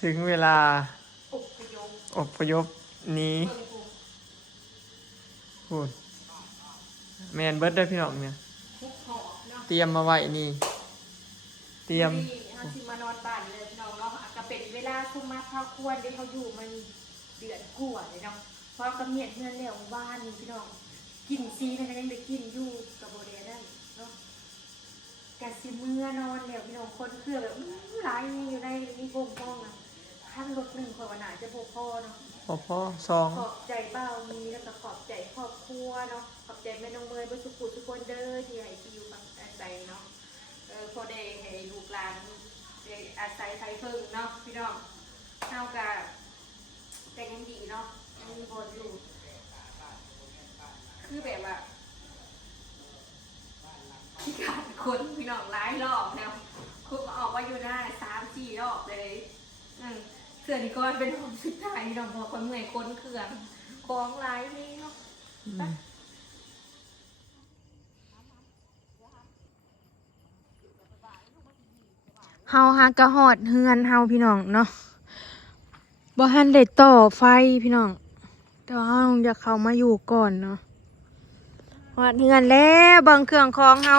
ถึงเวลาอพยพอพยพนี้เบิ่งกู พูดแมนเบิร์ดได้พี่น้องเนี่ย ทุกหอบเนาะ เตรียมมาไว้นี่ เตรียม วันนี้เขาสิมานอนบ้านเลยพี่น้องเนาะก็เป็นเวลาซุ่มมาพาควรที่เขาอยู่มันเดือนกว่าเลยเนาะเพราะกำเนิดเงินแล้วบ้านนี่พี่น้องกินซีนั่นก็ยังได้กินอยู่กับโบเดียนั่นเนาะกะสิเมื่อนอนแล้วพี่น้องคนเครื่องแบบหลายอยู่ในนี่โป่งป้องอ่ะขั้นรถหนึ่งคนวันหนาจะโบพ่อเนาะ พ่อซอง ขอบใจเบ้ามีแล้วก็ขอบใจครอบครัวเนาะขอบใจแม่น้องเมย์เบสุขุทุกคนเด้อที่ให้ที่อยู่บางใจเนาะพอได้ให้ลูกหลานได้อาศัยไทยเพิ่งเนาะพี่น้องเท่ากับแต่ยังดีเนาะยังมีบนอยู่คือแบบว่าที่การคนพี่น้องหลายรอบแล้วคุณออกว่าอยู่ได้3-4 รอบเลยเขื่อนนี่ก็เป็นของสุดท้ายพี่น้องพอคนเมื่อยคนเขื่อนของหลายนี่เนาะเฮาฮากะฮอดเฮือนเฮาพี่น้องเนาะบ่ทันได้ต่อไฟพี่น้องแต่ว่าเฮาอยากเข้ามาอยู่ก่อนเนาะฮอดเฮือนแล้วเบิ่งเครื่องของเฮา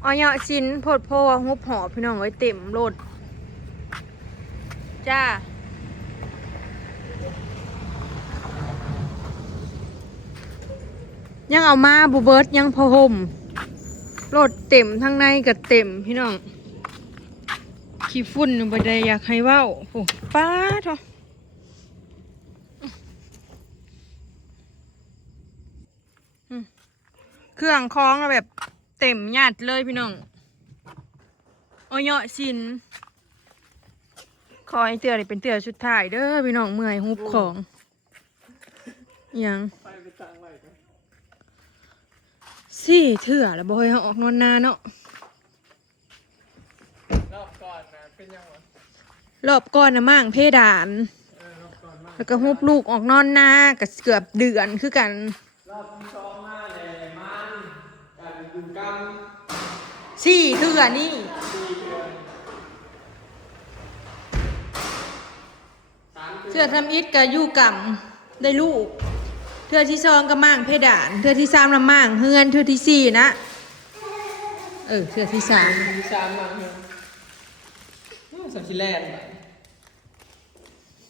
เอาเหยาะชิ้นโพดโพฮุบหอบพี่น้องไว้เต็มรถจ้ายังเอามาบูเบิร์ดยังพอห่มรถเต็มทั้งในกับเต็มพี่น้องขี้ฝุ่นบ่ได้อยากให้เว้าโอ้ป้าทอะเครื่องคล้องแบบเต็มหยาดเลยพี่น้องเอาเหยาะชิ้นขอให้เตือนี่เป็นเตือสุดท้ายเด้อพี่น้องเมื่อยฮุบของยังสี่เถื่อแล้วบ่ให้เขาออกนอนนาเนาะรอบก่อนนะเป็นยังไง รอบก่อนนะมั่งเพดาน รอบก่อนมาก แล้วก็ฮุบลูกออกนอนนากับเกือบเดือนคือกันรอบที่สองมาเลยมันการดูกรรม สี่เถื่อนี่ 4 เดือน 3 เถื่อทำอิฐกับยู่กับได้ลูกเถื่อที่สองก็มั่งเพดานเถื่อที่สามละมั่งเฮือนเถื่อที่สี่นะเถื่อที่สาม มี3มาเนี่ยสักทีแรก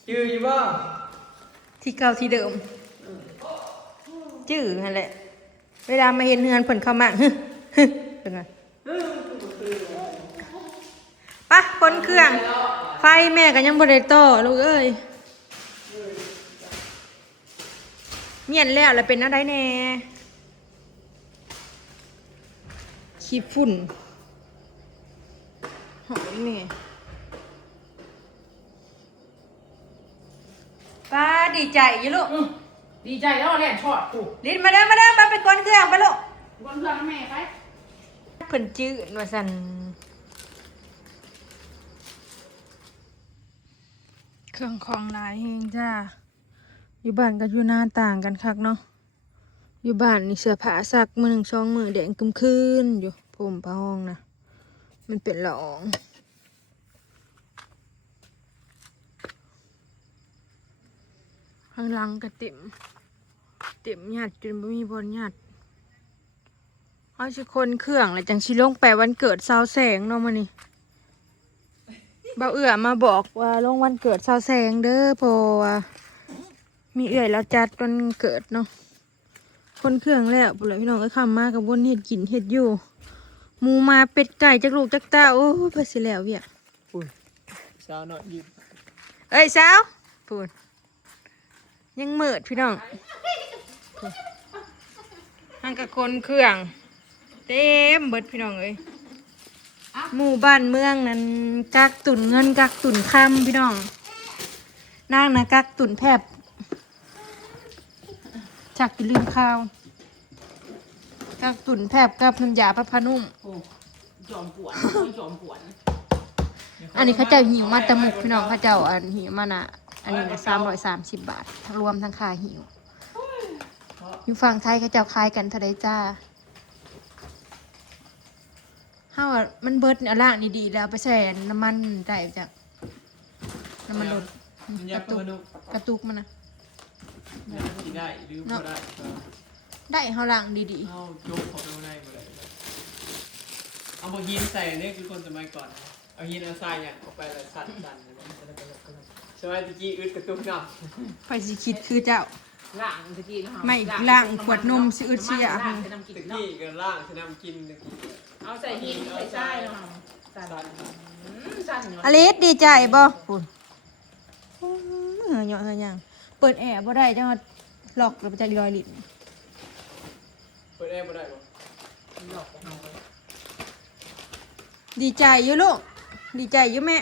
ยือยู่บ่ ที่เก่าที่เดิมจื้อนั่นแหละเวลามาเห็นเฮือนเพิ่นเข้ามาเป็นไงปะคนเครื่องไฟแม่ก็ยังบ่ได้ต่อลูกเอ้ยเมียนแล้วเป็นอะไรแน่ขี้ฝุ่นหอมแม่ป้าดีใจอยู่ลูก ดีใจแล้วแหละชอดกู ลิ้นมาเด้อมาเป็นคนเครื่องไปลูก บนเครื่องแม่ไป เพิ่นจื้อว่าซั่นเครื่องของหลายเฮงจ้าอยู่บ้านกับอยู่หน้าต่างกันคักเนาะอยู่บ้านนี่เสื้อผ้าซักมื้อ1 2มื้อแดงกึมคืนอยู่ผมผ้าห้องนะมันเป็นละอองข้างหลังก็เต็มหยัดจนบ่มีบอนหยัดเอาสิคนเครื่องแล้วจังสิลงไปวันเกิดสาวแสงเนาะมื้อนี้บ่าวเอื้อมาบอกว่าลงวันเกิดสาวแสงเด้อเพราะว่ามีเอื้อยแล้วจัดวันเกิดเนาะคนเครื่องแล้วพุ่นล่ะพี่น้องเอ้ยคำมากับวนเฮ็ดกินเฮ็ดอยู่หมูมาเป็ดไก่จักลูกจักตาโอ้ยไปสิแล้วเวีย อุ้ยสาวหน่อยยืน เอ้ยสาวพูดยังมืดพี่น้องหันกับคนเครื่องเต็มเบิดพี่น้องเอ้ยหมู่บ้านเมืองนั้นกักตุนเงินกักตุนคำพี่น้องนางนะกักตุนแผบจักจะลืมข้าวกักตุนแผบกับน้ำยาพระพานุ่ม โอ้จอมปวดจอมปวด อันนี้เขาเจ้าหิวมาตะมุกพี่น้องเขาเจ้าอันหิวมาน่ะอันนี้330 บาทรวมทั้งค่าหิวอยู่ฝั่งไทยเขาเจ้าขายกันเท่าไรจ้า ถ้าว่ามันเบิดเนี่ยล่างดีๆแล้วเอาไปใส่น้ำมันได้จ้ะน้ำมันรถ มันอยากมาดู กระตุกมันนะ กินได้หรือบ่ได้ ได้เฮาล่างดี เอาโยกเขาไปได้บ่ได้เอาหินใส่เนี่ยคือคนสมัยก่อนเอาหินเอาทรายอย่างออกไปแล้วสั่นใช่ไหมตะกี้อึดกระตุกน้ำ ๆไผสิคิดคือเจ้า ล่างตะกี้นะ ไม่ล่างขวดนมสิอึดเสีย ล่างใส่น้ำกิน ตะ เนาะ กี้ก็ล่างใช้น้ำกินตะกี้ เอาใส่หินใส่ทรายเนาะสั่นสั่นเนาะ อลิสดีใจบ่พุ่นเหือเหยาะเหือหยังเปิดแอร์บ่ได้จังว่าล็อกแล้วไปจักรอยลิ้น เปิดแอร์บ่ได้บ่ หลอกเอาไป ดีใจอยู่ลูกดีใจอยู่แม่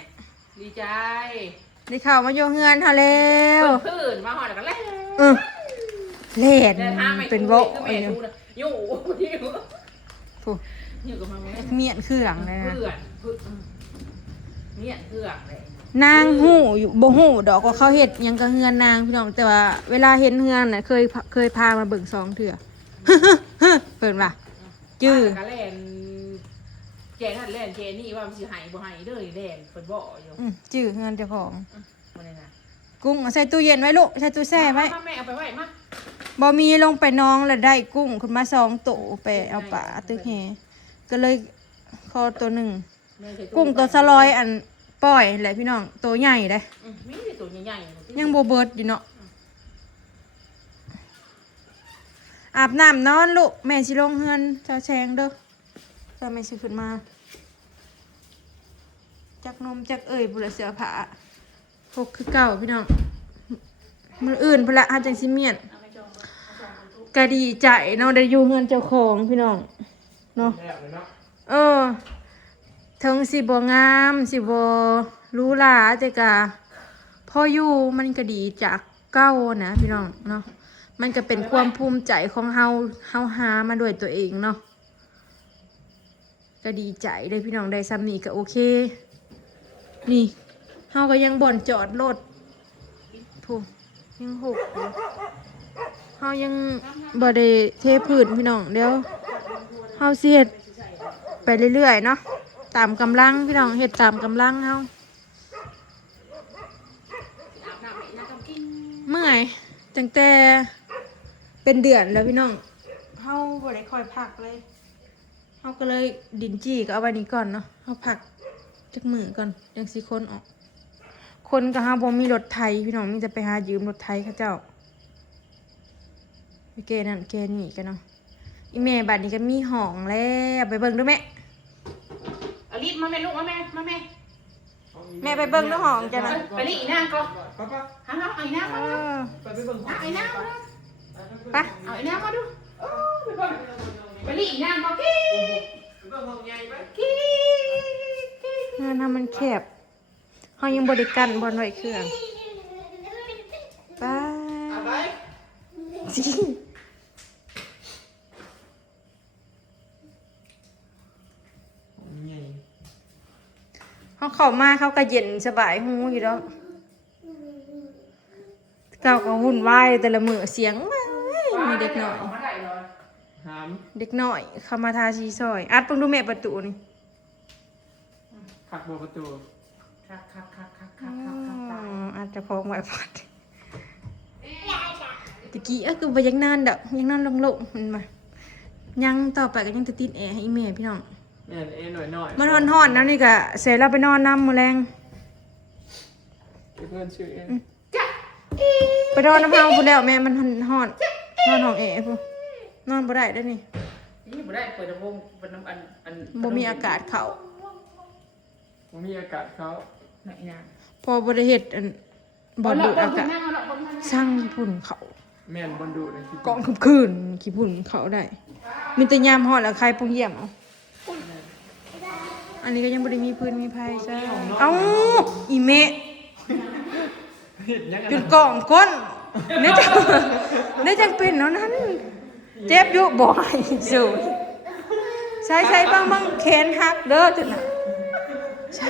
ดีใจ ได้เข้ามาอยู่เฮือนเฮาแล้ว พื้นมาหอดแล้วก็เล่น เล่น เดินทางไม่ เป็น ถูก โว คือ ไอ้ แม่ นี่ ดูนะอยู่อยู่ ผู้ อยู่กับมาแม่ เมียนเครื่องเลยนะ เพื่อนเนี่ยเพื่อนเลย นางหู้อยู่บ่หู้ดอกว่าเขาเฮ็ดหยังกับเฮือนนางพี่น้องแต่ว่าเวลาเห็นเฮือนน่ะเคยพามาเบิ่งสองเทื่อ เพิ่นว่าจื้อ กะแลนแกท่านแลนแกนี่ว่ามันสิหายบ่หายเด้อแลนเพิ่นบ่อยู่ จื้อเฮือนเจ้าของ มาเลยนะ กุ้งเอาใส่ตู้เย็นไว้ลูกใส่ตู้แช่ไว้ มาแม่เอาไปไว้มา บ่มีลงไปน้องแล้วได้กุ้งขึ้นมา2โตไปเอาปลาตึกแหก็เลยคอตัวหนึ่งกุ้งตัวสลอยอันปล่อยแหละพี่น้องตัวใหญ่เลย มีตัวใหญ่ๆ ยังบ่เบิดอยู่เนาะอาบน้ำนอนลูกแม่สิลงเฮือนเจ้าแชงเด้อเจ้าแม่สิขึ้นมาจักนมจักบุละเสือผ้าพกคือเก่าพี่น้องมื้ออื่นพุ่นละเฮาจังสิเมียนก็ดีใจเนาะได้อยู่เฮือนเจ้าของพี่น้องเนาะ แล้วเลยเนาะ ถึงสิบ่งามสิบ่หรูหราแต่ก็พออยู่มันก็ดีจากเก้านะพี่น้องเนาะมันก็เป็นความภูมิใจของเฮาหามาด้วยตัวเองเนาะก็ดีใจเลยพี่น้องได้ซ้ำนี้ก็โอเคนี่เฮาก็ยังบ่อนจอดรถถูกยังหกอยู่เฮายังบ่ได้เทพื้นพี่น้องเดี๋ยวเฮาสิเฮ็ดไปเรื่อยๆเนาะตามกำลังพี่น้องเฮ็ดตามกำลังเฮาเมื่อยตั้งแต่เป็นเดือนแล้วพี่น้องเฮาบ่ได้ค่อยพักเลยเฮาก็เลยดินจี้ก็เอาไว้นี้ก่อนเนาะเฮาพักจักมื้อก่อนจังสิคนออกคนก็เฮาบ่มีรถไถพี่น้องมีแต่ไปหายืมรถไถเขาเจ้าไปเกนั่นเกนี่กันเนาะอีแม่บัดนี้ก็มีห้องแล้วไปเบิ่งดูแม่ เอาลิฟมาแม่ลูกมาแม่มาแม่ แม่ไปเบิ่งดูห้องจ้ะนะ ไปลิอีนางก็ ป้า หาไอ้นางมาดู ไปเบิ่ง ไอ้นางมาดู ไป เอาไอ้นางมาดูไปลิอีนางก็กี้ เบิ่งห้องใหญ่ไป กี้ งานทำมันแคบเฮายังบริการบอลไว้เครื่องไป อะไร จริงเขาเข้ามาเขาก็เย็นสบายหูอยู่แล้วเก่าก็วุ่นวายแต่ละมือเสียงว้ายมีเด็กหน่อย มาได้เลย ถาม เด็กหน่อยเข้ามาทาชีซอยอัดเพิ่งดูแม่ประตูนี่ ขักบ่ประตู คัก อาจจะคล้องไว้พอดตะกี้คือไปยังนานเด้อยังนานลงๆมันมายังต่อไปก็ยังจะติดแอร์ให้อีแม่พี่น้อง แม่นเอ้หน่อย มันฮ้อนๆแล้วนี่ก็เสร็จแล้วไปนอนน้ำมื้อแรง เพื่อนชื่อเอง ไปนอนน้ำเฮาพุ่นแล้วแม่มันฮ้อนนอนห้องแอร์พุ่นนอนบ่ได้เด้อนี่ นี่บ่ได้เปิดลำโพงเป็นน้ำอัน บ่มีอากาศเข้า ผมมีอากาศเขา ไหนนาง พอบ่ได้เฮ็ดอันบ่ดูดอากาศ นั่งเอาละ สร้างพุ่นเข้า แม่นบอลดูเลยคิด กองคืนขี้พุ่นเข้าได้มีแต่ยามฮ้อนแล้วใครปรุงเยี่ยมเอาอันนี้ก็ยังบ่ได้มีพื้นมีไผใช่เอ้าอีเมะ เห็นยังไง จนกล่องก้นนี่จังเป็นเนาะนั้นเจ็บอยู่บ่อยสุดใช้บางแขนหักเด้อจุดน่ะใช้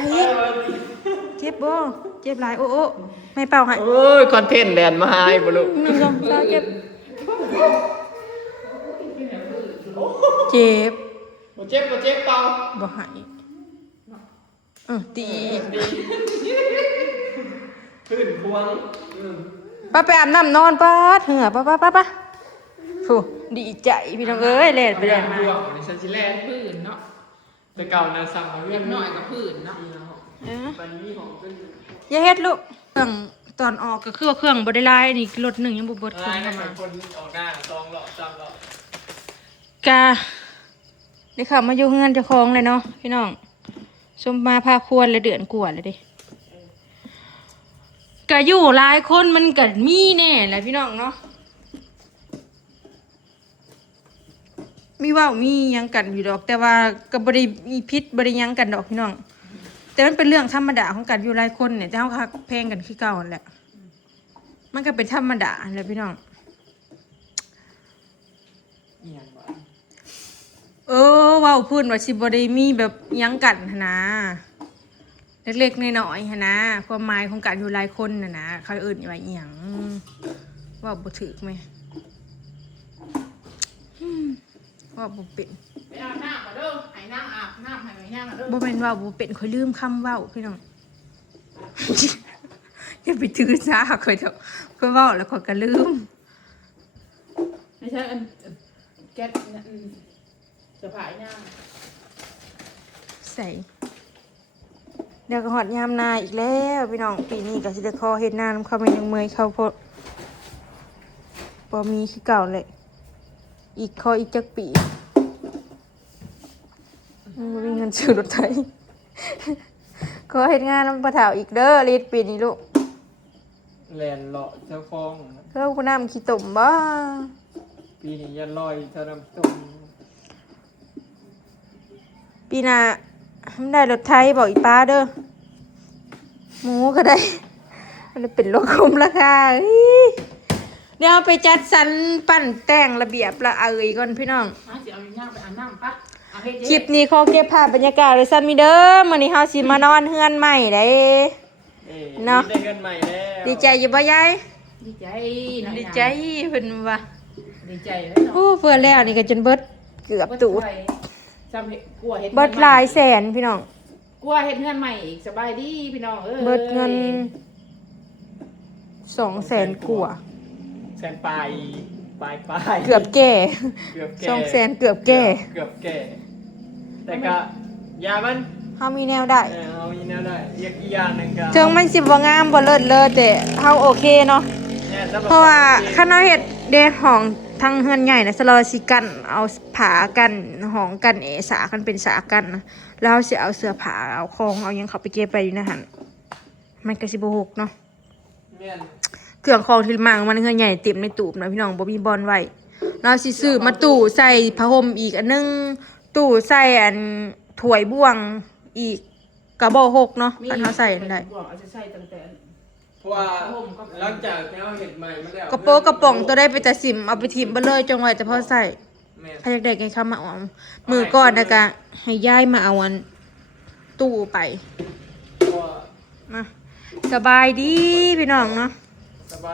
เจ็บบ่เจ็บหลายโอ้ไม่เป่าให้ โอ้ยคอนเทนต์แลนด์มาให้บ่ลูก 1 2 3เจ็บ บ่เจ็บเปล่า บ่ใหายตีอีก ขึ้นพวง ป้าไปอาบน้ำนอนป้าเหือป้าฟูดีใจพี่น้องเอ้ยเล่นไปเล่นมา พวงในชั้นที่แรก พื้นเนาะ แต่เก่านะสั่งมา เรียบน้อยกับพื้นเนาะ วันนี้ของขึ้น อย่าเฮ็ดลูกเครื่องตอนออกก็คือว่าเครื่องบ่ได้ลายนี่รถหนึ่งยังบ่เบิดเค ลา รื่อย ง นะ เข้า ค มา คนออกหน้า2 รอบ 3 รอบ กาได้เข้ามาอยู่เฮือนเจ้าของเลยเนาะพี่น้องสมมาพาควรเลยเดือนกว่าเลยเดิก็อยู่หลายคนมันก็มีแน่แหละพี่น้องเนาะมีเว้ามีหยังกันอยู่ดอก แต่ว่าก็บ่ได้มีพิษบ่ได้หยังกันดอกพี่น้อง แต่มันเป็นเรื่องธรรมดาของกันอยู่หลายคนเนี่ยแต่เฮาก็ฮักแพงกันคือเก่านั่นแหละมันก็เป็นธรรมดาแหละพี่น้อง เอียงบ่ เว้าพูดว่าสิบ่ได้มีแบบหยังกันหั้นนะเล็กๆน้อยๆหั้นนะความหมายของการอยู่หลายคนน่ะนะเขาเอิ้นว่าอีหยังเว่าบ่ถูกไหมเว่าบ่เป็น ไปอาบน้ำมาเด้อให้น้ำอาบน้ำให้ไม่ย่างมาเด้อ บ่แม่นเว่าบ่เป็นข่อยลืมคำเว้าพี่น้อง อย่าไปถือสาข่อยเถอะข่อยเว้าแล้วข่อยก็ลืม ไม่ใช่แก๊สจะผ่ายย่าง ใส่เดี๋ยวก็ฮอดยามนาอีกแล้วพี่น้องปีนี้ก็สิได้ขอเฮ็ดนานำเขาไม่ยังเมื่อยเข้าโพดบ่มีคือเก่าเลยอีกขออีกจักปีบ่มีเงินซื้อรถไถ ขอเฮ็ดงานนำปะเฒ่าอีกเด้อลีดปีนี้ลูก แลนเลาะเจ้าของ เราผู้น้ำขี้ตุ่มบ่ ปีนี้ยันลอยเท่าน้ำต้ม ปีหน้ามันได้รถไถบอกอีป้าเด้อหมูก็ได้ มันเป็นโลคมราคาเดี๋ยวเอาไปจัดสรรปั้นแต่งระเบียบละเอ่ยก่อนพี่น้อง เอาสิเอาย่างไปอาบน้ำปะเอาเฮ็ด คลิปนี้ขอเก็บภาพบรรยากาศไว้สั้นมีเด้อมื้อนี้เฮาสิมานอนเฮือนใหม่เด้ เนาะ ได้เงินใหม่แล้ว ดีใจอยู่บ่ยาย ดีใจนะ ดีใจเพิ่นว่า ดีใจเลยเนาะ โอ้เพื่อแล้วนี่ก็จนเบิดเกือบตูด จำเห็ดกลัวเห็ด เบิดหลายแสนพี่น้อง กลัวเห็ดเงินใหม่อีกสบายดีพี่น้องเอ้ย เบิดเงิน200,000กว่า แสนปลายเกือบแก่ เกือบแก่ 200,000เกือบแก่ เกือบแก่แต่ก็ยามัน เฮามีแนวได้ เอาอีกแนวได้อีกอย่างหนึงก็ ถึงมันสิบ่งามบ่เลิศเลอแต่เฮาโอเคเนาะ เนี่ยสำหบ เพราะว่า โอเค คันเฮาเฮ็ดเดห้องทางเฮือนใหญ่น่ะสลอสิกันเอาผากันห้องกันสากันเป็นสากันนะแล้วเราสิเอาเสื้อผ้าเอาของเอาหยังเข้าไปเก็บไปอยู่ในหั่นมันก็สิบ่หกเนาะ เนี่ย เครื่องของที่มังมันเฮือนใหญ่เต็มในตู้นะพี่น้องบ่มีบอลไว้เราสิซื้อมาตู้ใส่ผ้าห่มอีกอันนึงตู้ใส่อันถ้วยบ่วงอีกก็บ่หกเนาะอันเฮาใส่อันใด บอกเอาจะใส่ตั้งแต่ เพราะว่าหลังจากที่เราเห็ดใหม่มาแล้ว กระโปรงกระป๋องตัวได้ไปแต่สิมเอาไปถิ่มไปเลยจงไว้แต่พอใส่ แม่น ถ้าอยากได้กันเข้ามาเอามือก่อนนะกะให้ย้ายมาเอาอันตู้ไป เพราะว่า มาสบายดีพี่น้องเนาะ สบาย